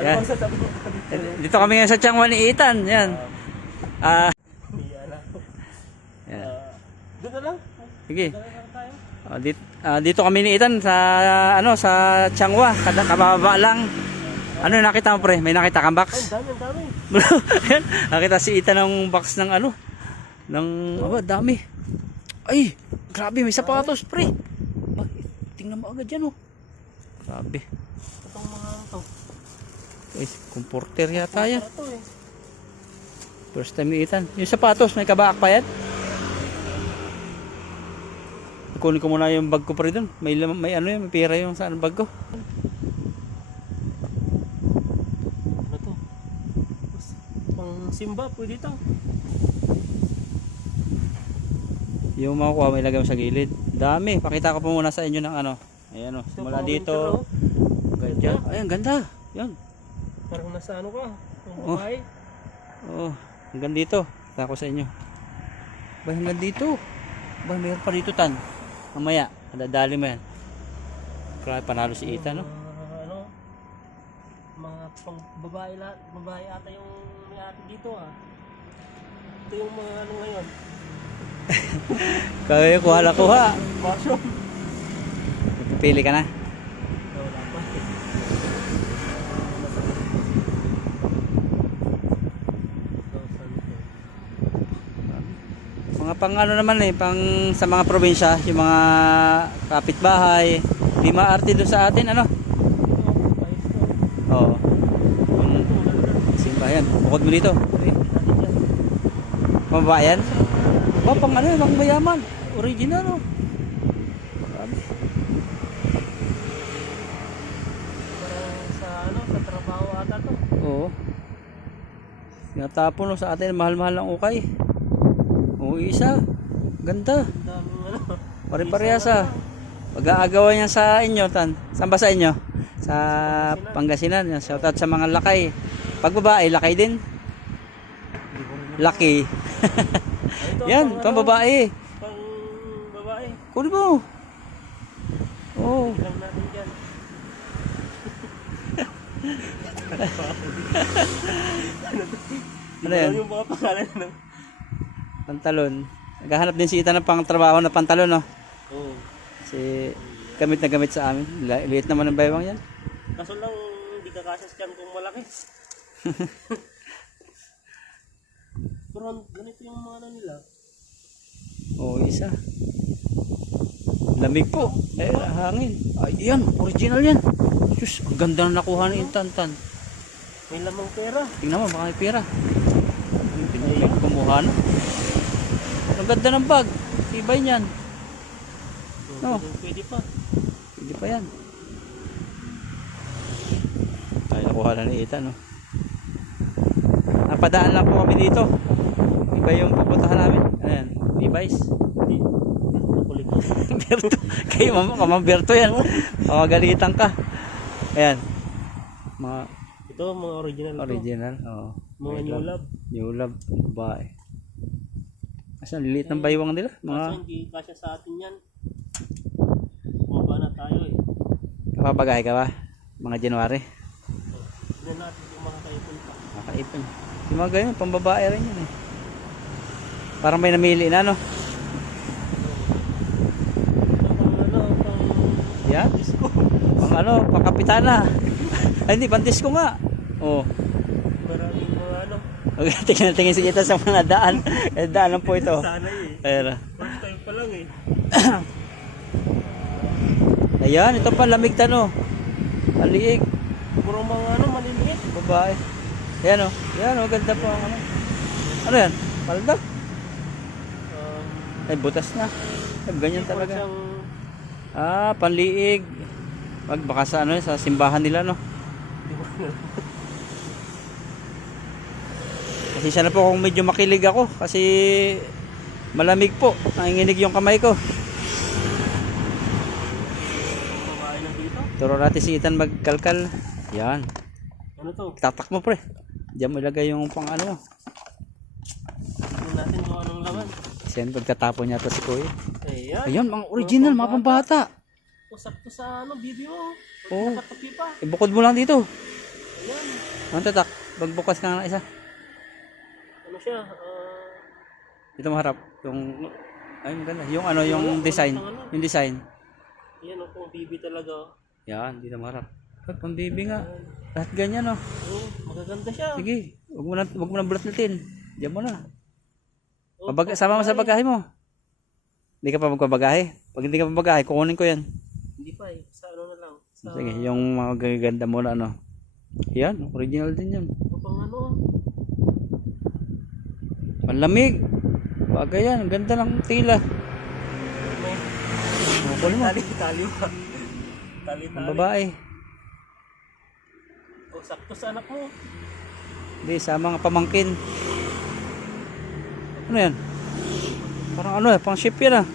Yan. Dito kami ngayon sa Changwa ni Ethan. Yan. Yan. Doon na lang. Sige. Dito kami ni Ethan sa sa Changwa. Kababa lang. Ano nakita mo pre? May nakita kang box? Ang dami. Nakita si Ethan ng box ng dami. Ay, grabe may sapatos pre. Ay, tingnan mo agad yan oh. Grabe. Itong mga ito. Guys, comforter yata yan. First time ni Ethan. Yung sapatos, may kabaak pa yan? Kunin ko muna yung bag ko pa rin dun. May may pera yung saan bag ko. Ano to? Pang simba, pwede ito. Yung makukuha, may lagay mo sa gilid. Dami. Pakita ko po muna sa inyo ng Ayan o. Simula dito. Ganda. Ay, ang ganda. Yan. Parang nasa ka? Ang babae. Oo. Hanggang dito. Pakita ko sa inyo. Ba, hanggang dito. Ba, mayroon pa dito tan. Mamaya. Nadadali mo yan. Kaya panalo si Ethan, no? Mga pang babae lahat. Babae ata yung may atin dito ah. Ito yung mga ngayon. Kaya kuha. Fashion. Pili ka na. Wala pa. Mga pang naman pang sa mga probinsya, yung mga kapitbahay, di maarte doon sa atin, Oo. Simbahan. Bukod mo dito. Mabayan? Pang pang mayaman. Original, Grabe. Parang sa trabaho ata to. Oo. Natapon sa atin, mahal-mahal ng ukay. Isa. Ganda. Ang daming Pare-parehasa. Pag-aagawan yan sa inyo, Tan. Saan ba sa inyo? Sa Pangasinan. Shoutout sa mga lakay. Pag babae, lakay din. Laki. Yan, pang babae. Pang babae. Kunin mo. Oo. Ilang natin dyan. Ano yan? Yung mga pangalan Pantalon. Naghahanap din si Ethan ng pang trabaho na pantalon, Oo. Kasi gamit na gamit sa amin. Liit naman ng baywang yan. Kaso lang, hindi ka kasya dyan kung malaki. Pero ganito yung mga nila. Oo, isa. Lamig po. Hangin. Ay, yan. Original yan. Diyos, ang ganda na nakuha ni Ethan, Tan. May lamang pera. Tingnan mo, baka may pera. May kumuha na. Ang ganda ng bag. Tibay niyan. No. Pwede pa. Hindi pa yan. Ay, nakuha na ni Ethan, Napadaan lang po kami dito. Iba yung pupuntahan namin. Ayan, Levi's. Berto. Kayo Mama Berto yan. Makagalitan ka. Ayan. Ito mga original. Oo. Mga New Love. New Love. Babae. Kasi ang liliit ng baywang nila. Kaso hindi kasya sa atin yan. Bumaba na tayo Kapapagahe ka ba? Mga January. Hindi natin yung mga kaipon pa. Makaipon. Yung mga ganyan, pambabae rin yun Parang may namili na, Yan? Disco. Pang kapitana. Ay, hindi, pang disco nga. Oo. Maraming mga Tingin si Ethan sa mga daan. Daanan po ito. Sana Ayan. First time pa lang Ayan, ito pa lamig Aliig. Puro mga maliliit. Babae. Ayan Ayan ganda po ang Ano yan? Palda? Ay, butas na. Ay, ganyan talaga. Panliig. Baka sa sa simbahan nila, Kasi siya na po kung medyo makilig ako. Kasi malamig po. Nanginginig yung kamay ko. Turo natin si Ethan magkalkal. Yan. Ano to? Tatak mo pre. Diyan mo ilagay yung pang mo. Tignan natin kung anong laman. Kasi pagkatapon niya to si Kuya. Ayan. Ayan, mga original, mga pambata. Sakto sa video. Oo. Nakatapi pa. Ibukod mo lang dito. Ayan. Ano tatak? Magbukas ka nga ng isa. Ano siya? Dito maharap. Yung, ay maganda. Yung ano, yung design. Yung design. Yan o, kung bibi talaga. Oh. Yan, dito maharap. Ay, pambibi nga. Lahat ganyan, oh. Oo, magaganda siya. Sige, wag mo na bulat-latin. Diyan mo na. Oh, Sama mo sa bagahe mo. Hindi ka pa magpabagahe. Pag hindi ka pa bagahe, kukunin ko yan. Hindi pa eh. Sa ano na lang. Sa, Sige, yung mga gaganda mo na ano. Yan, original din yan. pang ano. Panlamig. Bagay yan, ang ganda ng tila. May Kunin mo. tali pa. Ang babae. O, sakto sa anak mo. Hindi, sa mga pamangkin. Ano yan? Parang ano pang ship yan ah.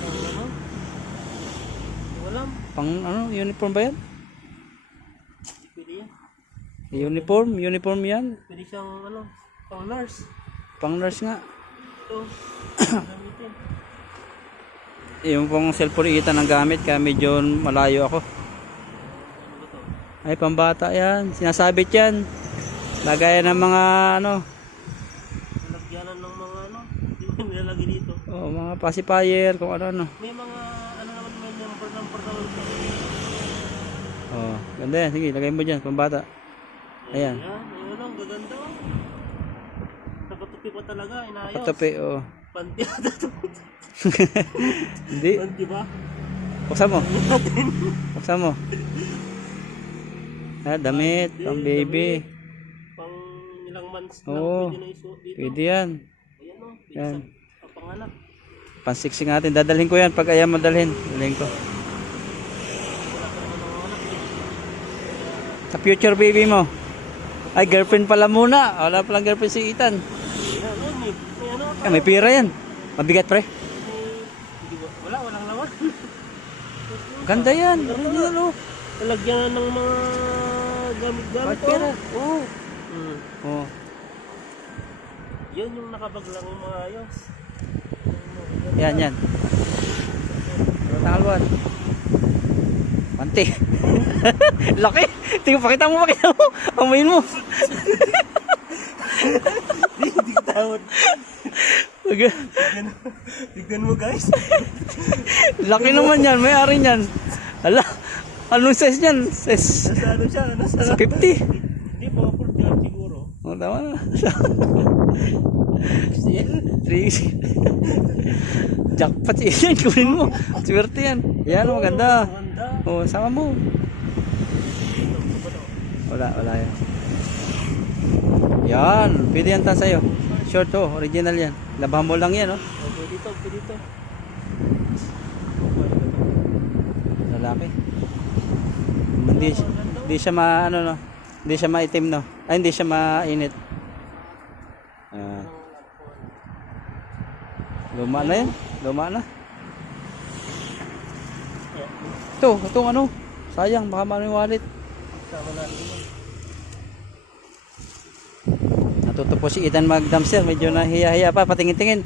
Pang ano? Walang. Pang ano, uniform ba yan? Pwede yan. Uniform yan. Pwede siyang ano, pang nurse. Pang nurse nga. Ito. Gamitin. Yung pang cellphone itan ang gamit kaya medyo malayo ako. Ano ba to? Ay, pambata yan. Sinasabit yan. Lagayan ng mga ano. Nalagyanan ng mga ano. Hindi mo nilalagay dito. Oh, mga pacifier, kung ano. May mga ano naman, may number naman siya. Oh, ganda yan. Sige, lagay mo dyan, pambata. Ayan. Ayun lang, gaganda. Oh. Nakatupi pa talaga, inayos. Katapi, oh. Panty ata to. Hindi. Panty ba? Buksan mo. Buksan mo. Ah, damit, pang baby. Pang ilang months Oo. pwede na isuot dito. Pwede yan. Ayan o, pwede Yan. sa panganak. Pansiksing natin. Dadalhin ko yan pag ayaw mo dalhin. Dalhin ko. Wala ka naman ng anak eh. Sa future baby mo. Ay, girlfriend pala muna. Wala palang girlfriend si Ethan. Ayan o, may ano. Ay, may pira yan. Mabigat pre. Walang laman. Ganda yan. Original oh. Talagyan ng mga gamit-gamit. Bakit pera? Oo. Oh. Yun yung nakabaglang mga ayos. Yan. Tangalwan. Panti. Laki. Tingnan, pakita mo. Amoyin mo. Hindi tawad. Tignan mo guys. Laki naman yan. May ari yan. Ala. Anong size yan? Size Nasa ano siya? Nasa 50. Hindi, mga 40 siguro. Oh, tama na. 3. Jackpot yan. Kunin mo. Swerte yan. Yan, maganda. Maganda. Oh, sama mo. Wala yan. Yan. Pwede yan tan sa'yo. Short to. Original yan. Labahan mo lang yan, oh. Pwede dito. Lalaki. Hindi siya no. Hindi siya maitim no. Ay hindi siya mainit. Luma na yan. Luma na. Itong ano. Sayang baka maano yung wallet. Sama natin yun. Natuto po si Ethan mag-dumpster. Medyo nahiya-hiya pa. Patingin-tingin.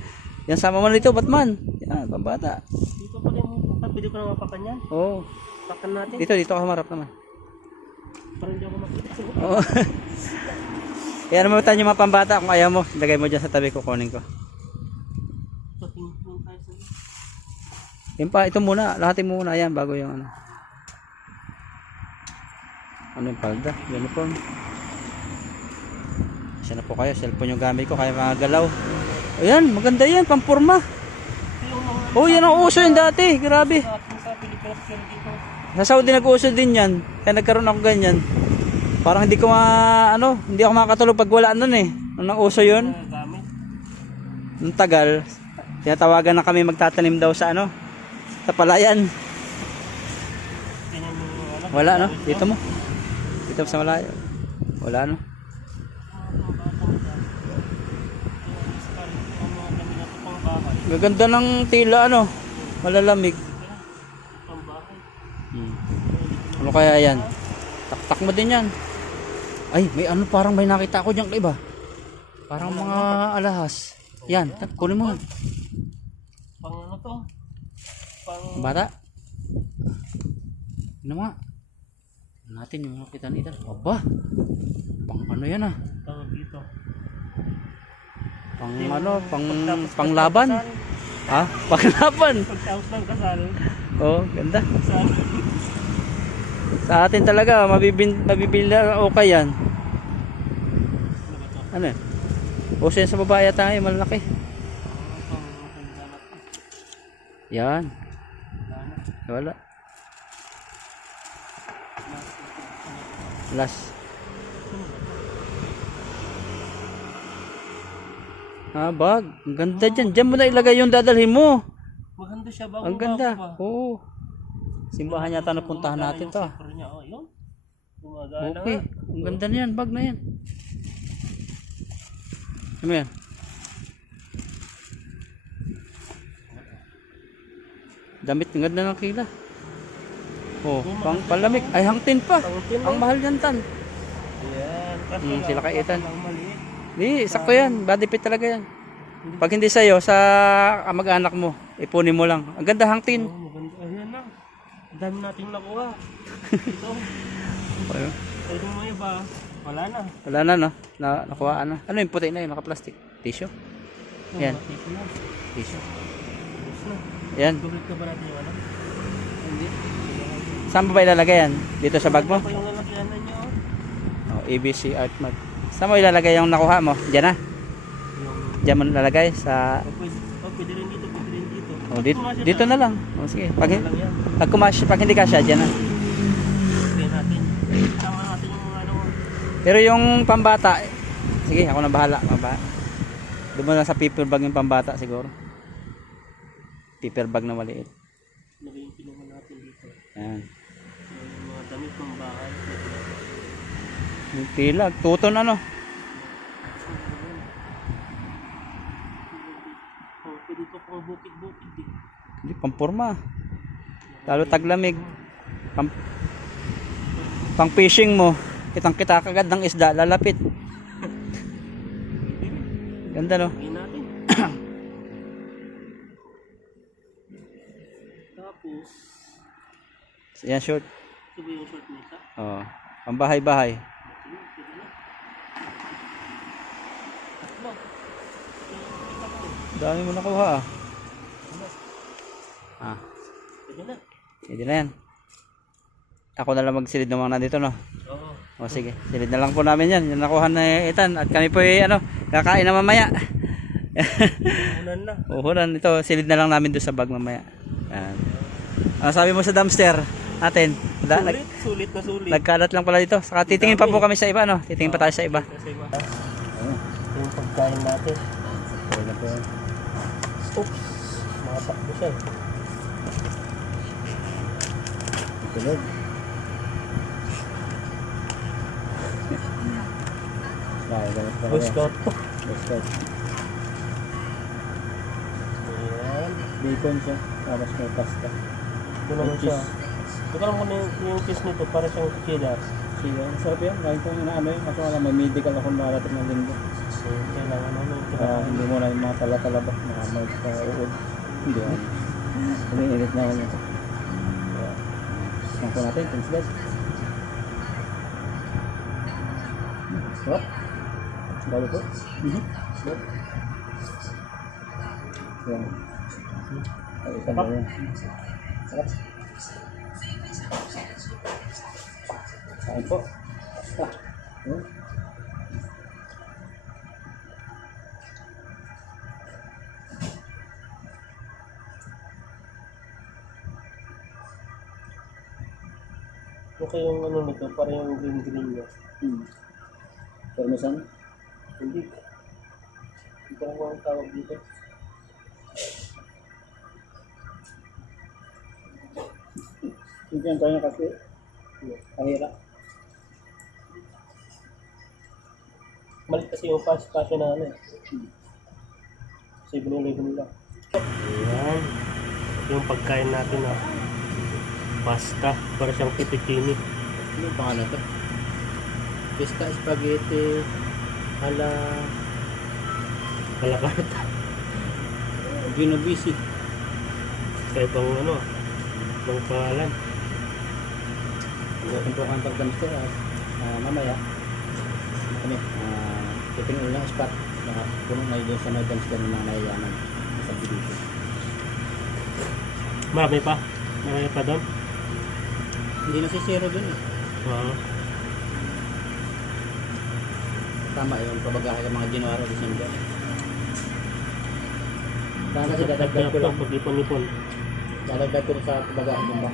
Yan sama mo nito Batman. Yan pambata. Dito pala yung pwede ko na mapakan yan. Oo. Pakan natin. Dito ka humarap naman. Parang hindi ako makita. Oo. Kaya naman tayo yung mga pambata. Kung ayaw mo, lagay mo dyan sa tabi ko. Kunin ko. Tingnan tayo sa Yan pa, ito muna. Lahatin mo muna. Ayan, bago yung ano. Ano yung palda? Uniform. Siya na po kayo. Cellphone yung gamit ko. Kaya mga galaw. Ayan, maganda yan. Pampurma. Oh, yan ang uso yun dati. Grabe. sa Pilipinas yan dito. Sa Saudi nag-uso din yan. Kaya nagkaroon ako ganyan. Parang hindi ako makakatulog pag wala nun eh. Nung nang-uso yun. Gamit. Nung tagal, tinatawagan na kami magtatanim daw sa ano. Sa palayan. Tingnan mo wala. Wala no? Dito mo. Dito sa malayo. Wala no? Gaganda ng tila ano. Malalamig. Ano kaya yan? Taktak mo din yan. Ay, may ano parang may nakita ako dyan iba. Parang mga alahas. Yan, kunin mo. Pang ano to? Pang Bata. Ano nga? natin yung mga kita nila. Aba, pang ano yan ah. Tawag dito. Pang ano, panglaban. Ha? Panglaban. Pagtapos ng kasal. Oh, ganda. Saan? Sa atin talaga, mabibili na okay yan. Ano ba to? Ano yan? Uso yan sa babae tayo, malaki. Yan. Wala. Last. Ah, bag. Ang ganda dyan. Diyan mo na ilagay yung dadalhin mo. Maganda siya bago Ang ganda. ba? Oo. Simbahan yata napuntahan natin to. Super niya. Oh, yun. Gumagana Okay. nga. Ang ganda na yan. Bag na yan. Ano yan? Damit. Ang ganda ng kila. Oh, pang palamig. Ay, hangtin pa. Pangtin Ang mahal yan tan. Ayan. Kaso lang, Sila kaitan. kaso lang maliit. Di, sakto yan. Body fit talaga yan. Pag hindi sa'yo, sa kamag-anak mo, ipunin mo lang. Ang ganda hangtin. Oh, maganda. Ayan na. Ang dami nating nakuha. Ito. Ayun. Ito mo iba. Wala na. Wala na, no? Nakuhaan na. Ano yung puti na yun? Naka-plastic. Tissue? Yan. Ito na. Tissue. Tapos na. Yan. Gulit ka ba natin yung ano? Hindi. Saan ba ilalagay yan? Dito sa bag mo? Ito pa yung lalagyanan nyo. Oh, ABC Art Mag. Saan mo ilalagay yung nakuha mo? Diyan na? Yung... Diyan mo lalagay sa... Pwede rin dito. Pwede rin dito. Oh, dito na lang. Oh, sige. Pag Lang yan. pag hindi kasya, diyan na. Pwede natin. Tama natin yung mga ano. Pero yung pambata, sige, ako na bahala. Doon mo na sa paper bag yung pambata siguro. Paper bag na maliit. Lagay yung pinuha natin dito. Yan. Yung mga damit ng bahay. Yung pilag, tuton ano. Oh, pwede ito pang bukid-bukid eh. Hindi, pampurma. Lalo taglamig. Pang fishing mo. Kitang-kita kagad ng isda, lalapit. Ganda no? Lagay natin. Tapos, Yan short. ito ba yung short nito? Oh, pambahay-bahay. Pwede na. Tatlo. Tatlo. Dami mo nakuha ah. Ah, Pwede na. hindi na yan. Ako na lang magsilid ng mga nandito no. Oo. O sige, silid na lang po namin yan. Yung nakuha na Ethan. At kami po kakain na mamaya. Unan na. Uhunan. Ito, silid na lang namin doon sa bag mamaya. Yan. Sabi mo sa dumpster natin. Sulit na sulit. Nagkalat lang pala dito. Saka titingin pa po kami sa iba, no? Titingin pa tayo sa iba. Kasi iba. Yung pagkain natin. Oops. Makatakbo siya eh. Tulog. Boy Scout to. Ayan. Bacon siya. Tapos may pasta. Ito naman siya. Ito lang kung yung cheese nito para siyang cheddar. Siya, sarap yan. Kahit kung inaano yun. Kaso alam, may medical ako marating ng linggo. So, kailangan ano. Hindi mo na yung mga tala-talaba. Mga mag-uod. Hindi yan. Umiinit na ako niya. Saan po natin? Translate. Sarap. Balo po. Sarap. Yan. Ay, isang Sarap. yan. Sarap. Kain po. Yan. Okay yung ano nito, para yung green niya. Parmesan. Hindi. Ito ang tawag dito. Hindi yan tayo kasi. Kahira. Malit kasi yung passion na ano eh. Kasi binulay nila. Ayan. Yung pagkain natin ah. Pasta. Para siyang fettuccine. Ano yung pangalan to? Pista spaghetti ala Kalakarta. Genovese. Sa ibang ano. Ibang pangalan. Tumpukan pag dumpster mamaya kami titingin ulit ng spot na puno na doon sa may dumpster ng mga mayayaman sa subdivision. Marami pa? Marami pa doon? Hindi na si zero doon eh. Oo. Tama yung pabagahe ng mga January, December. Sana kasi dadagdag ko lang. Pag-ipon-ipon. Dadagdag ko sa pabagahe ng ba.